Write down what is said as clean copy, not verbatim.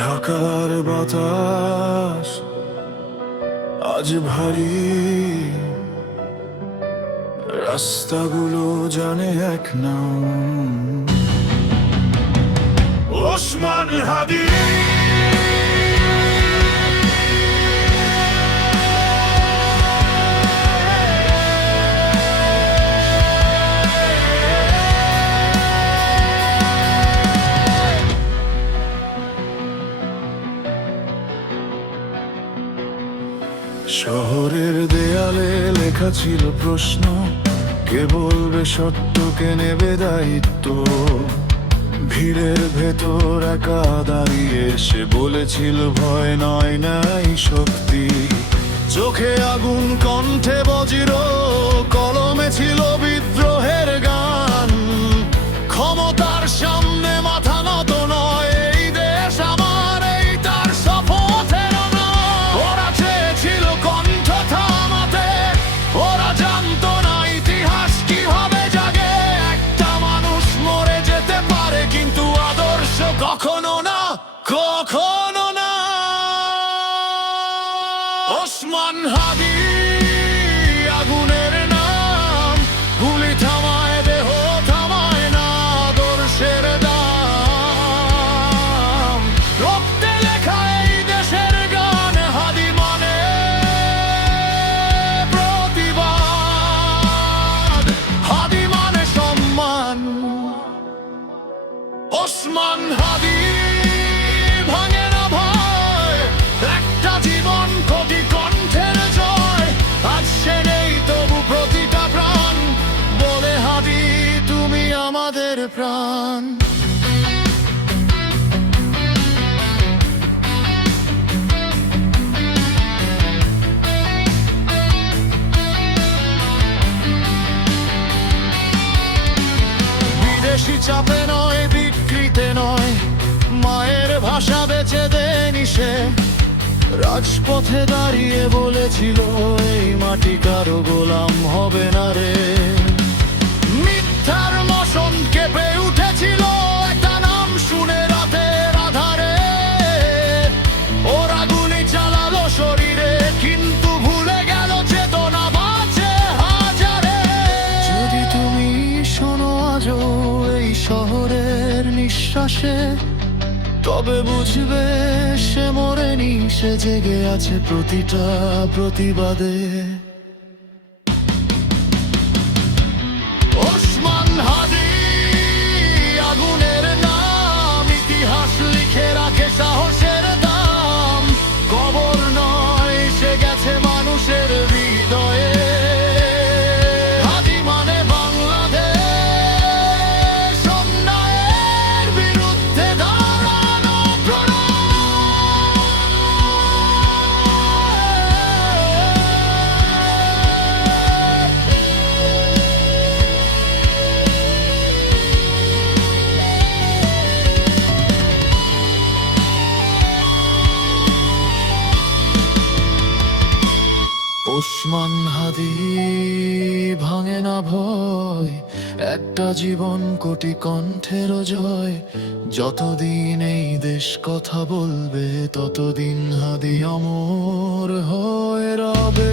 ঢাকার বাতাস আজ ভারী, রাস্তাগুলো জানে এক নাম, ওসমান হাদি। শহরের দেয়ালে লেখা ছিল প্রশ্ন, কে বলবে সত্য, কে নেবে দায়িত্ব। ভিড়ের ভেতর একা দাঁড়িয়ে সে বলেছিল ভয় নয়, নাই শক্তি। চোখে আগুন, কণ্ঠে বজ্র, কলমে ছিল বিদ্রোহের গান। ক্ষমতার সামনে মাথা নত নয়, এই দেশ আমার, এই তার শপথের নাম। ওরা চেয়েছিল কণ্ঠ থামাতে, ওরা জানতো না ইতিহাস কিভাবে জাগে। একটা মানুষ মরে যেতে পারে, কিন্তু আদর্শ কখনো না, কখনো না। ওসমান হাদি আগুনের নাম, গুলি থামায় দেহ থামায় না আদর্শের দাম। রক্তে লেখা এই দেশের গান, হাদি মানে প্রতিবাদ, হাদি মানে সম্মান। ওসমান হাদি ভাঙে না ভয়, একটা জীবন কোটি কণ্ঠের জয়। আজ সে নেই তবু প্রতিটা প্রাণ বলে, হাদি তুমি আমাদের প্রাণ। বিদেশি চাপে নয়, বিকৃতে নয়, মায়ের ভাষা বেঁচে দেয়নি সে। রাজপথে দাঁড়িয়ে বলেছিল এই মাটি কারো গোলাম হবে না রে। মিথ্যার মশন কেঁপে উঠেছিল একটা নাম শুনে রাতের আধারে। ওরা গুলি চালালো শরীরে, কিন্তু ভুলে গেল চেতনা বাঁচে হাজারে। যদি তুমি শোনো আজও এই শহরের নিঃশ্বাসে, তবে বুঝবে সে মরেনি, সে জেগে আছে প্রতিটা প্রতিবাদে। ওসমান হাদি আগুনের নাম, ইতিহাস লিখে রাখে সাহসের দাম। কবর নয়, সে গেছে মানুষের হৃদয়ে। হাদি মানে বাংলাদেশ, অন্যায়ের বিরুদ্ধে দাঁড়ানো প্রণয়। ওসমান হাদি ভাঙে না ভয়, একটা জীবন কোটি কণ্ঠের জয়। যতদিন এই দেশ কথা বলবে, ততদিন হাদি অমর হয়ে রবে।